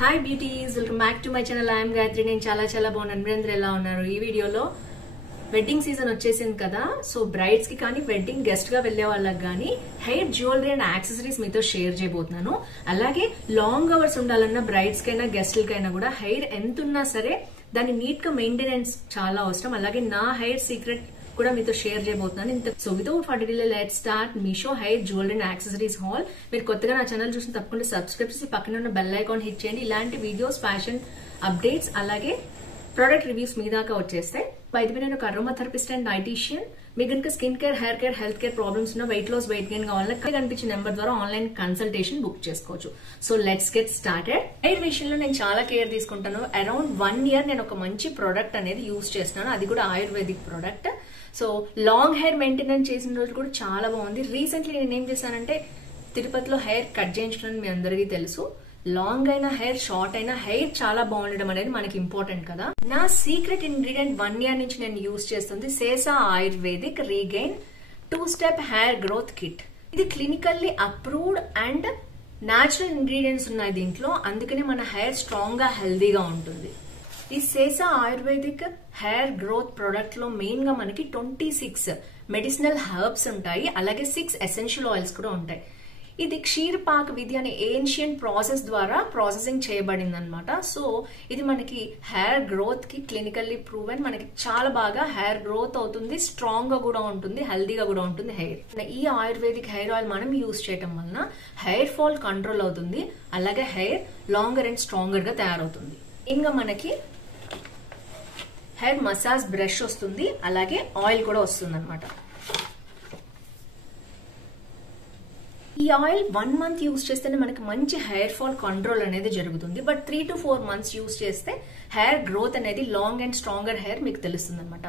Hi beauties, welcome back to my channel. I'm Gayatri. నేను చాలా బాగున్నాను. మీరందరూ ఎలా ఉన్నారు? ఈ వీడియోలో వెడ్డింగ్ సీజన్ వచ్చేసింది కదా, సో బ్రైడ్స్ కి కానీ వెడ్డింగ్ గెస్ట్ గా వెళ్లే వాళ్ళకి కానీ హెయిర్ జ్యువెలరీ అండ్ యాక్సెసరీస్ మీతో షేర్ చేయబోతున్నాను. అలాగే లాంగ్ అవర్స్ ఉండాలన్న బ్రైడ్స్ కైనా గెస్ట్లకైనా కూడా హెయిర్ ఎంత ఉన్నా సరే దాని నీట్ గా మెయింటెనెన్స్ చాలా అవసరం. అలాగే నా హెయిర్ సీక్రెట్ కూడా మీతో షేర్ చేయబోతున్నాను. So without for delay let's start Meesho hair jewellery and accessories hall. మీరు కొత్తగా నా ఛానల్ చూసిన తప్పకుండా సబ్స్క్రైబ్ చేసి పక్కన ఉన్న బెల్ ఐకాన్ హిట్ చేయండి. ఇలాంటి వీడియోస్, ఫ్యాషన్ అప్డేట్స్, అలాగే ప్రొడక్ట్ రివ్యూస్ మీ దాకా వచ్చేస్తాయి. బయట నేను ఒక అరోమా థెరపిస్ట్ అండ్ డైటీషియన్. మీకు కనుక skin care, hair care, health care problems ఉన్న, వెయిట్ లాస్, వెయిట్ గెయిన్ కావాలన్నా కనిపించిన నెంబర్ ద్వారా ఆన్లైన్ కన్సల్టేషన్ బుక్ చేసుకోవచ్చు. So let's get started. Hair విషయంలో నేను చాలా కేర్ తీసుకుంటాను. అరౌండ్ 1 ఇయర్ నేను ఒక మంచి ప్రోడక్ట్ అనేది యూజ్ చేస్తున్నాను. అది కూడా ayurvedic product. So long hair maintenance చేసిన రోజు కూడా చాలా బాగుంది. రీసెంట్లీ నేను ఏం చేశానంటే తిరుపతిలో హెయిర్ కట్ చేయించడం మీ అందరికీ తెలుసు. లాంగ్ అయినా హెయిర్, షార్ట్ అయినా హెయిర్ చాలా బాగుండడం అనేది మనకి ఇంపార్టెంట్ కదా. నా సీక్రెట్ ఇంగ్రీడియంట్ 1 ఇయర్ నుంచి నేను యూజ్ చేస్తుంది Sesa ayurvedic regain two step hair growth kit. ఇది clinically approved and natural ingredients ఉన్నాయి దీంట్లో. అందుకనే మన హెయిర్ స్ట్రాంగ్ గా, హెల్దీగా ఉంటుంది. ఈ సేసా ఆయుర్వేదిక్ హెయిర్ గ్రోత్ ప్రొడక్ట్ లో మెయిన్ గా మనకి 26 మెడిసినల్ హెర్బ్స్ ఉంటాయి. అలాగే 6 ఎసెన్షియల్ ఆయిల్స్ కూడా ఉంటాయి. ఇది క్షీరపాక విధి అనే ఏన్షియంట్ ప్రాసెస్ ద్వారా ప్రాసెసింగ్ చేయబడింది అనమాట. సో ఇది మనకి హెయిర్ గ్రోత్ కి క్లినికల్లీ ప్రూవెన్. మనకి చాలా బాగా హెయిర్ గ్రోత్ అవుతుంది, స్ట్రాంగ్ గా కూడా ఉంటుంది, హెల్దీగా కూడా ఉంటుంది హెయిర్. ఈ ఆయుర్వేదిక్ హెయిర్ ఆయిల్ మనం యూజ్ చేయడం వలన హెయిర్ ఫాల్ కంట్రోల్ అవుతుంది. అలాగే హెయిర్ లాంగర్ అండ్ స్ట్రాంగర్ గా తయారవుతుంది. ఇంకా మనకి హెయిర్ మసాజ్ బ్రష్ వస్తుంది, అలాగే ఆయిల్ కూడా వస్తుంది అనమాట. ఈ ఆయిల్ 1 మంత్ యూజ్ చేస్తేనే మనకి మంచి హెయిర్ ఫాల్ కంట్రోల్ అనేది జరుగుతుంది. బట్ 3 to 4 months యూజ్ చేస్తే హెయిర్ గ్రోత్ అనేది, లాంగ్ అండ్ స్ట్రాంగర్ హెయిర్ మీకు తెలుస్తుంది అనమాట.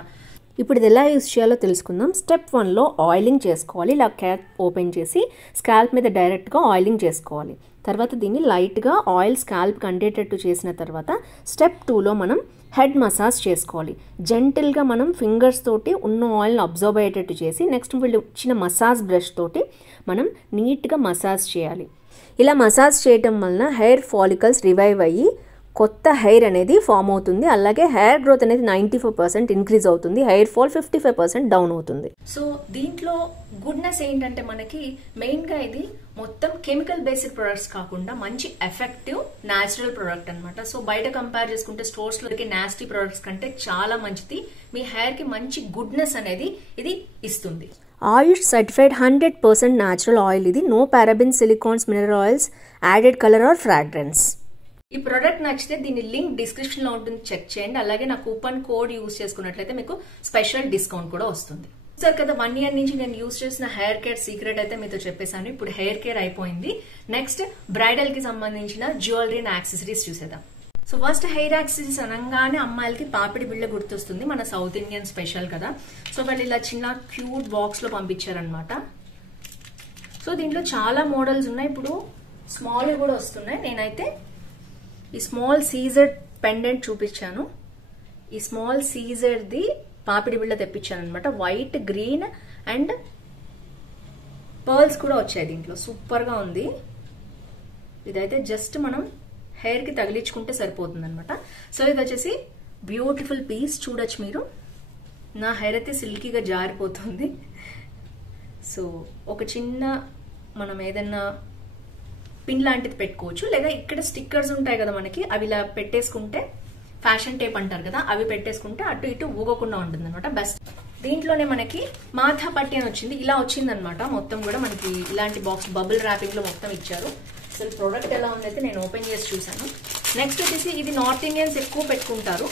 ఇప్పుడు ఇది ఎలా యూజ్ చేయాలో తెలుసుకుందాం. స్టెప్ 1లో ఆయిలింగ్ చేసుకోవాలి. ఇలా క్యాప్ ఓపెన్ చేసి స్కాల్ప్ మీద డైరెక్ట్గా ఆయిలింగ్ చేసుకోవాలి. తర్వాత దీన్ని లైట్గా ఆయిల్ స్కాల్ప్కి అంటేటట్టు చేసిన తర్వాత స్టెప్ 2లో మనం హెడ్ మసాజ్ చేసుకోవాలి. జెంటిల్గా మనం ఫింగర్స్ తోటి ఉన్న ఆయిల్ని అబ్జర్వ్ అయ్యేటట్టు చేసి నెక్స్ట్ వీళ్ళు ఇచ్చిన మసాజ్ బ్రష్ తోటి మనం నీట్గా మసాజ్ చేయాలి. ఇలా మసాజ్ చేయటం వలన హెయిర్ ఫాలికల్స్ రివైవ్ అయ్యి కొత్త హెయిర్ అనేది ఫామ్ అవుతుంది. అలాగే హెయిర్ గ్రోత్ అనేది 94% ఇంక్రీజ్ అవుతుంది. హెయిర్ ఫాల్ 55% డౌన్ అవుతుంది. సో దీంట్లో గుడ్నెస్ ఏంటంటే మనకి మెయిన్ గా ఇది మొత్తం కెమికల్ బేస్డ్ ప్రొడక్ట్స్ కాకుండా మంచి ఎఫెక్టివ్ న్యాచురల్ ప్రొడక్ట్ అనమాట. సో బయట కంపేర్ చేసుకుంటే స్టోర్స్ లో నాస్టీ ప్రొడక్ట్స్ కంటే చాలా మంచిది. మీ హెయిర్ కి మంచి గుడ్నెస్ అనేది ఇది ఇస్తుంది. ఆయుష్ సర్టిఫైడ్ 100% న్యాచురల్ ఆయిల్ ఇది. No paraben, silicones, mineral oils, added colour or fragrance. ఈ ప్రోడక్ట్ నచ్చితే దీని లింక్ డిస్క్రిప్షన్ లో ఉంటుంది, చెక్ చేయండి. అలాగే నా కూపన్ కోడ్ యూజ్ చేసుకున్నట్లయితే మీకు స్పెషల్ డిస్కౌంట్ కూడా వస్తుంది. సార్ కదా 1 ఇయర్ నుంచి నేను యూజ్ చేసిన హెయిర్ కేర్ సీక్రెట్ అయితే మీతో చెప్పేశాను. ఇప్పుడు హెయిర్ కేర్ అయిపోయింది. నెక్స్ట్ బ్రైడల్ కి సంబంధించిన జ్యువెలరీ అండ్ యాక్సెసరీస్ చూసేద్దాం. సో ఫస్ట్ హెయిర్ యాక్సెసరీస్ అనగానే అమ్మాయిలకి పాపిడి బిళ్ళ గుర్తొస్తుంది. మన సౌత్ ఇండియన్ స్పెషల్ కదా. సో వాళ్ళు ఇలా చిన్న క్యూట్ బాక్స్ లో పంపించారనమాట. సో దీంట్లో చాలా మోడల్స్ ఉన్నాయి. ఇప్పుడు స్మాల్ కూడా వస్తున్నాయి. నేనైతే ఈ స్మాల్ సీజర్ పెండెంట్ చూపించాను. ఈ స్మాల్ సీజర్ ది పాపిడి బిళ్ళ తెప్పించాను అనమాట. వైట్, గ్రీన్ అండ్ పర్ల్స్ కూడా వచ్చాయి దీంట్లో. సూపర్ గా ఉంది. ఇదైతే జస్ట్ మనం హెయిర్ కి తగిలించుకుంటే సరిపోతుంది అనమాట. సో ఇది వచ్చేసి బ్యూటిఫుల్ పీస్. చూడొచ్చు మీరు. నా హెయిర్ అయితే సిల్కీగా జారిపోతుంది. సో ఒక చిన్న మనం ఏదన్నా పిన్ లాంటిది పెట్టుకోవచ్చు, లేదా ఇక్కడ స్టిక్కర్స్ ఉంటాయి కదా మనకి, అవి ఇలా పెట్టేసుకుంటే ఫ్యాషన్ టేప్ అంటారు కదా, అవి పెట్టేసుకుంటే అటు ఇటు ఊగకుండా ఉంటుంది అనమాట. బెస్ట్. దీంట్లోనే మనకి మాథా పట్టి అని వచ్చింది. ఇలా వచ్చింది అనమాట. మొత్తం కూడా మనకి ఇలాంటి బాక్స్ బబుల్ ర్యాపింగ్ లో మొత్తం ఇచ్చారు. అసలు ప్రోడక్ట్ ఎలా ఉందైతే నేను ఓపెన్ చేసి చూసాను. నెక్స్ట్ వచ్చేసి ఇది నార్త్ ఇండియన్స్ ఎక్కువ పెట్టుకుంటారు.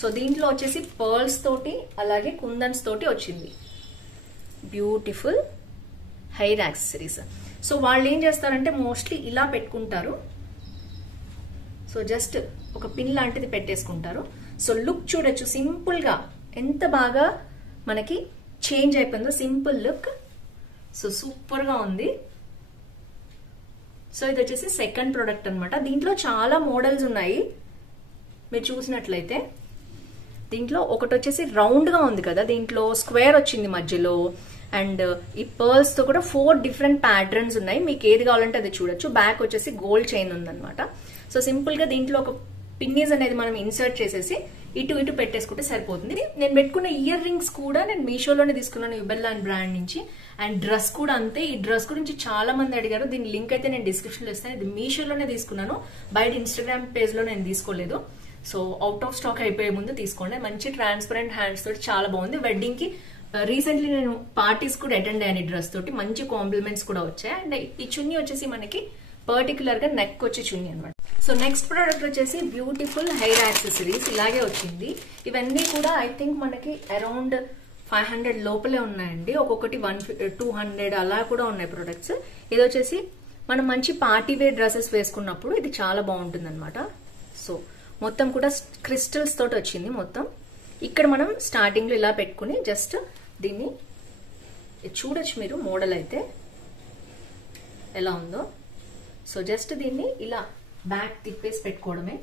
సో దీంట్లో వచ్చేసి పర్ల్స్ తోటి అలాగే కుందన్స్ తోటి వచ్చింది. Beautiful hair accessories. సో వాళ్ళు ఏం చేస్తారంటే మోస్ట్లీ ఇలా పెట్టుకుంటారు. సో జస్ట్ ఒక పిన్ లాంటిది పెట్టేసుకుంటారు. సో లుక్ చూడొచ్చు సింపుల్ గా ఎంత బాగా మనకి చేంజ్ అయిపోయిందో. Simple look. సో సూపర్ గా ఉంది. సో ఇది వచ్చేసి సెకండ్ ప్రోడక్ట్ అనమాట. దీంట్లో చాలా మోడల్స్ ఉన్నాయి. మీరు చూసినట్లయితే దీంట్లో ఒకటి వచ్చేసి రౌండ్ గా ఉంది కదా, దీంట్లో స్క్వేర్ వచ్చింది మధ్యలో. అండ్ ఈ పర్ల్స్ తో కూడా 4 డిఫరెంట్ ప్యాటర్న్స్ ఉన్నాయి. మీకు ఏది కావాలంటే అది చూడొచ్చు. బ్యాక్ వచ్చేసి గోల్డ్ చైన్ ఉందన్నమాట. సో సింపుల్ గా దీంట్లో ఒక పిన్నీస్ అనేది మనం ఇన్సర్ట్ చేసేసి ఇటు ఇటు పెట్టేసుకుంటే సరిపోతుంది. నేను పెట్టుకున్న ఇయర్ రింగ్స్ కూడా నేను మీషోలోనే తీసుకున్నాను, యుబెల్లాన్ బ్రాండ్ నుంచి. అండ్ డ్రెస్ కూడా అంతే. ఈ డ్రెస్ గురించి చాలా మంది అడిగారు, దీని లింక్ అయితే నేను డిస్క్రిప్షన్ లో ఇస్తాను. ఇది మీషోలోనే తీసుకున్నాను, బయట ఇన్స్టాగ్రామ్ పేజ్ లో నేను తీసుకోలేదు. సో అవుట్ ఆఫ్ స్టాక్ అయిపోయే ముందు తీసుకోండి. మంచి ట్రాన్స్పరెంట్ హ్యాండ్స్ తోటి చాలా బాగుంది. వెడ్డింగ్ కి రీసెంట్లీ నేను పార్టీస్ కూడా అటెండ్ అయ్యాను డ్రెస్ తోటి, మంచి కాంప్లిమెంట్స్ కూడా వచ్చాయి. అండ్ ఈ చున్నీ వచ్చేసి మనకి పర్టికులర్ గా నెక్ వచ్చే చున్నీ అనమాట. సో నెక్స్ట్ ప్రోడక్ట్ వచ్చేసి బ్యూటిఫుల్ హెయిర్ యాక్సెసరీస్. ఇలాగే వచ్చింది. ఇవన్నీ కూడా ఐ థింక్ మనకి అరౌండ్ 500 లోపలే ఉన్నాయండి. ఒక్కొక్కటి 200 అలా కూడా ఉన్నాయి ప్రొడక్ట్స్. ఇది వచ్చేసి మనం మంచి పార్టీ వేర్ డ్రెస్సెస్ వేసుకున్నప్పుడు ఇది చాలా బాగుంటుంది అనమాట. సో మొత్తం కూడా క్రిస్టల్స్ తోటి వచ్చింది మొత్తం. ఇక్కడ మనం స్టార్టింగ్ లో ఇలా పెట్టుకుని జస్ట్ దీన్ని చూడొచ్చు మీరు, మోడల్ అయితే ఎలా ఉందో. సో జస్ట్ దీన్ని ఇలా బ్యాక్ తిప్పేసి పెట్టుకోవడమే.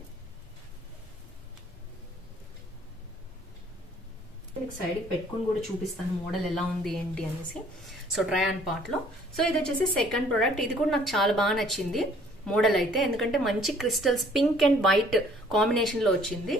సైడ్కి పెట్టుకుని కూడా చూపిస్తాను మోడల్ ఎలా ఉంది ఏంటి అనేసి. సో ట్రై ఆన్ పార్ట్ లో. సో ఇది వచ్చేసి సెకండ్ ప్రోడక్ట్. ఇది కూడా నాకు చాలా బాగా నచ్చింది మోడల్ అయితే, ఎందుకంటే మంచి crystals pink and white combination లో వచ్చింది.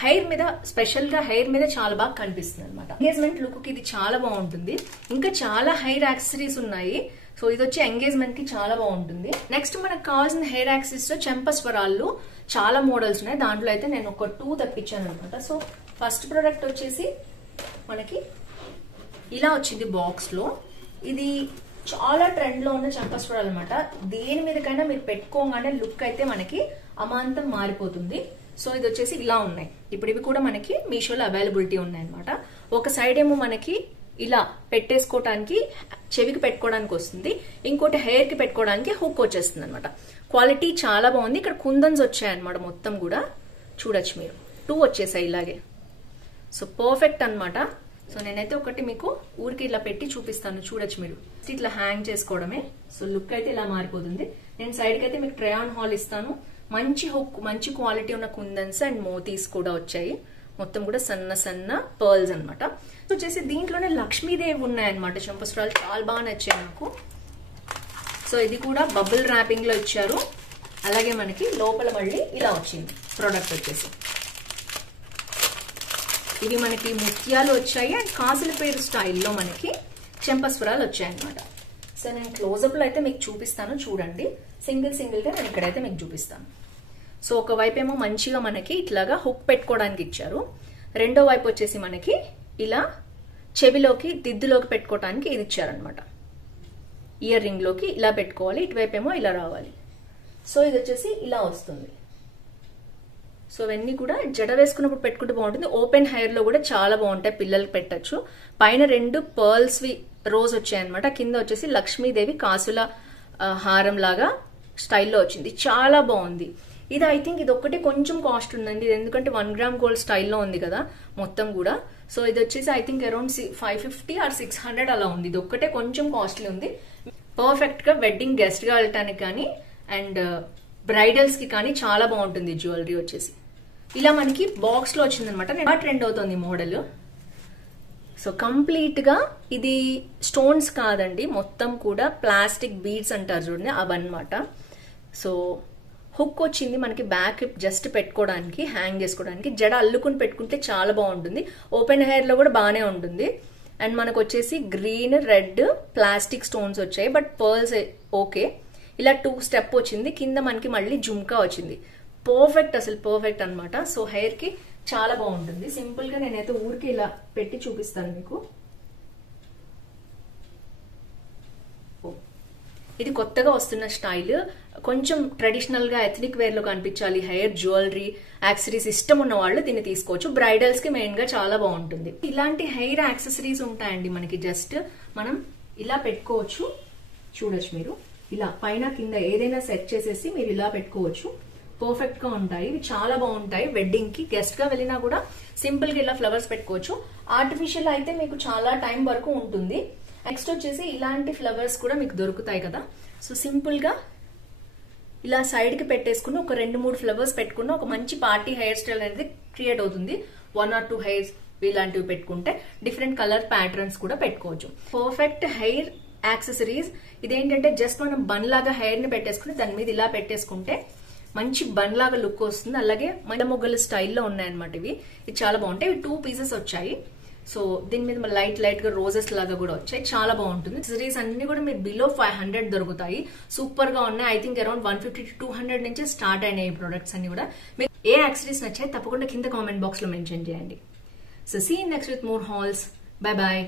హెయిర్ మీద స్పెషల్ గా హెయిర్ మీద చాలా బాగా కనిపిస్తుంది అనమాట. ఎంగేజ్మెంట్ లుక్ కి ఇది చాలా బాగుంటుంది. ఇంకా చాలా హెయిర్ యాక్సెసరీస్ ఉన్నాయి. సో ఇది వచ్చి ఎంగేజ్మెంట్ కి చాలా బాగుంటుంది. నెక్స్ట్ మనకు కావాల్సిన హెయిర్ యాక్సెసరీస్ లో చెంపస్వరాలు చాలా మోడల్స్ ఉన్నాయి. దాంట్లో అయితే నేను ఒక 2 తెప్పించాను అనమాట. సో ఫస్ట్ ప్రోడక్ట్ వచ్చేసి మనకి ఇలా వచ్చింది బాక్స్ లో. ఇది చాలా ట్రెండ్ లో ఉన్న చెంపస్వరాలు అనమాట. దేని మీదకైనా మీరు పెట్టుకోగానే లుక్ అయితే మనకి అమాంతం మారిపోతుంది. సో ఇది వచ్చేసి ఇలా ఉన్నాయి. ఇప్పుడు ఇవి కూడా మనకి మీషోలో అవైలబిలిటీ ఉన్నాయి అనమాట. ఒక సైడ్ ఏమో మనకి ఇలా పెట్టేసుకోవడానికి, చెవికి పెట్టుకోవడానికి వస్తుంది, ఇంకోటి హెయిర్ కి పెట్టుకోవడానికి హుక్ వచ్చేస్తుంది అనమాట. క్వాలిటీ చాలా బాగుంది. ఇక్కడ కుందన్స్ వచ్చాయన్నమాట మొత్తం కూడా చూడొచ్చు మీరు. 2 వచ్చేసాయి ఇలాగే. సో పర్ఫెక్ట్ అనమాట. సో నేనైతే ఒకటి మీకు ఊరికి ఇలా పెట్టి చూపిస్తాను, చూడొచ్చు మీరు. ఇట్లా హ్యాంగ్ చేసుకోవడమే. సో లుక్ అయితే ఇలా మారిపోతుంది. నేను సైడ్ కి అయితే మీకు ట్రై ఆన్ హాల్ ఇస్తాను. మంచి హుక్, మంచి క్వాలిటీ ఉన్న కుందన్స్ అండ్ మోతీస్ కూడా వచ్చాయి. మొత్తం కూడా సన్న సన్న పర్ల్స్ అనమాట. వచ్చేసి దీంట్లోనే లక్ష్మీదేవి ఉన్నాయన్నమాట చెంపస్వరాలు. చాలా బాగా నచ్చాయి నాకు. సో ఇది కూడా బబుల్ ర్యాపింగ్ లో ఇచ్చారు. అలాగే మనకి లోపల మళ్ళీ ఇలా వచ్చింది ప్రోడక్ట్ వచ్చేసి. ఇవి మనకి ముత్యాలు వచ్చాయి అండ్ కాసుల పేరు స్టైల్లో మనకి చెంపస్వరాలు వచ్చాయన్నమాట. సో నేను క్లోజప్ లో అయితే మీకు చూపిస్తాను, చూడండి. సింగిల్ సింగిల్ గా నేను ఇక్కడైతే మీకు చూపిస్తాను. సో ఒక వైపు ఏమో మంచిగా మనకి ఇట్లాగా హుక్ పెట్టుకోవడానికి ఇచ్చారు. రెండో వైపు వచ్చేసి మనకి ఇలా చెవిలోకి దిద్దులోకి పెట్టుకోవడానికి ఇది ఇచ్చారనమాట. ఇయర్ రింగ్ లోకి ఇలా పెట్టుకోవాలి, ఇటువైపు ఏమో ఇలా రావాలి. సో ఇది వచ్చేసి ఇలా వస్తుంది. సో ఇవన్నీ కూడా జడ వేసుకున్నప్పుడు పెట్టుకుంటే బాగుంటుంది. ఓపెన్ హెయిర్ లో కూడా చాలా బాగుంటాయి, పిల్లలకి పెట్టచ్చు. పైన 2 పర్ల్స్ వి రోజ్ వచ్చాయన్నమాట. కింద వచ్చేసి లక్ష్మీదేవి కాసుల హారం లాగా స్టైల్లో వచ్చింది. చాలా బాగుంది. ఇది ఐ థింక్ ఇది ఒక్కటి కొంచెం కాస్ట్ ఉందండి, ఎందుకంటే 1 గ్రామ్ గోల్డ్ స్టైల్లో ఉంది కదా మొత్తం కూడా. సో ఇది వచ్చేసి ఐ థింక్ అరౌండ్ 550 or 600 అలా ఉంది. ఇది ఒక్కటే కొంచెం కాస్ట్లీ ఉంది. పర్ఫెక్ట్ గా వెడ్డింగ్ గెస్ట్ గా వెళ్ళటానికి కానీ అండ్ బ్రైడల్స్ కి కానీ చాలా బాగుంటుంది జ్యువెలరీ వచ్చేసి. ఇలా మనకి బాక్స్ లో వచ్చింది అనమాట. ట్రెండ్ అవుతుంది మోడల్. సో కంప్లీట్ గా ఇది స్టోన్స్ కాదండి, మొత్తం కూడా ప్లాస్టిక్ బీడ్స్ అంటారు చూడండి, అవన్నమాట. సో హుక్ వచ్చింది మనకి బ్యాక్ జస్ట్ పెట్టుకోవడానికి, హ్యాంగ్ చేసుకోవడానికి. జడ అల్లుకుని పెట్టుకుంటే చాలా బాగుంటుంది. ఓపెన్ హెయిర్ లో కూడా బాగానే ఉంటుంది. అండ్ మనకు వచ్చేసి గ్రీన్, రెడ్ ప్లాస్టిక్ స్టోన్స్ వచ్చాయి, బట్ పర్ల్స్ ఓకే. ఇలా 2 స్టెప్ వచ్చింది. కింద మనకి మళ్ళీ జుమ్కా వచ్చింది. పర్ఫెక్ట్, అసలు పర్ఫెక్ట్ అనమాట. సో హెయిర్ కి చాలా బాగుంటుంది. సింపుల్ గా నేనైతే ఊరికి ఇలా పెట్టి చూపిస్తాను మీకు. ఇది కొత్తగా వస్తున్న స్టైల్. కొంచెం ట్రెడిషనల్ గా ఎథనిక్ వేర్ లో కనిపించాలి, హెయిర్ జ్యువెలరీ యాక్సెసరీస్ ఇష్టం ఉన్న వాళ్ళు దీన్ని తీసుకోవచ్చు. బ్రైడల్స్ కి మెయిన్ గా చాలా బాగుంటుంది. ఇలాంటి హెయిర్ యాక్సెసరీస్ ఉంటాయండి మనకి. జస్ట్ మనం ఇలా పెట్టుకోవచ్చు, చూడొచ్చు మీరు. ఇలా పైన కింద ఏదైనా సెట్ చేసేసి మీరు ఇలా పెట్టుకోవచ్చు. పర్ఫెక్ట్ గా ఉంటాయి. ఇవి చాలా బాగుంటాయి. వెడ్డింగ్ కి గెస్ట్ గా వెళ్ళినా కూడా సింపుల్ గా ఇలా ఫ్లవర్స్ పెట్టుకోవచ్చు. ఆర్టిఫిషియల్ అయితే మీకు చాలా టైం వరకు ఉంటుంది. నెక్స్ట్ వచ్చేసి ఇలాంటి ఫ్లవర్స్ కూడా మీకు దొరుకుతాయి కదా. సో సింపుల్ గా ఇలా సైడ్ కి పెట్టేసుకుని ఒక 2-3 ఫ్లవర్స్ పెట్టుకున్న ఒక మంచి పార్టీ హెయిర్ స్టైల్ అనేది క్రియేట్ అవుతుంది. 1 or 2 హెయిర్స్ ఇలాంటివి పెట్టుకుంటే డిఫరెంట్ కలర్ ప్యాటర్న్స్ కూడా పెట్టుకోవచ్చు. Perfect hair accessories. ఇదేంటంటే జస్ట్ మనం బన్ లాగా హెయిర్ ని పెట్టేసుకుని దాని మీద ఇలా పెట్టేసుకుంటే మంచి బన్ లాగా లుక్ వస్తుంది. అలాగే మల్ల మొగ్గల స్టైల్లో ఉన్నాయన్నమాట ఇవి చాలా బాగుంటాయి. ఇవి 2 పీసెస్ వచ్చాయి. సో దీని మీద లైట్ గా రోజెస్ లాగా కూడా వచ్చాయి. చాలా బాగుంటుంది. యాక్సెసరీస్ అన్ని కూడా మీకు బిలో 500 దొరుకుతాయి. సూపర్ గా ఉన్నాయి. ఐ థింక్ అరౌండ్ 150 to 200 నుంచి స్టార్ట్ అయినాయి ఈ ప్రొడక్ట్స్ అన్ని కూడా. మీకు ఏ యాక్సెసరీస్ నచ్చాయి తప్పకుండా కింద కామెంట్ బాక్స్ లో మెన్షన్ చేయండి. So see next with more hauls. Bye bye.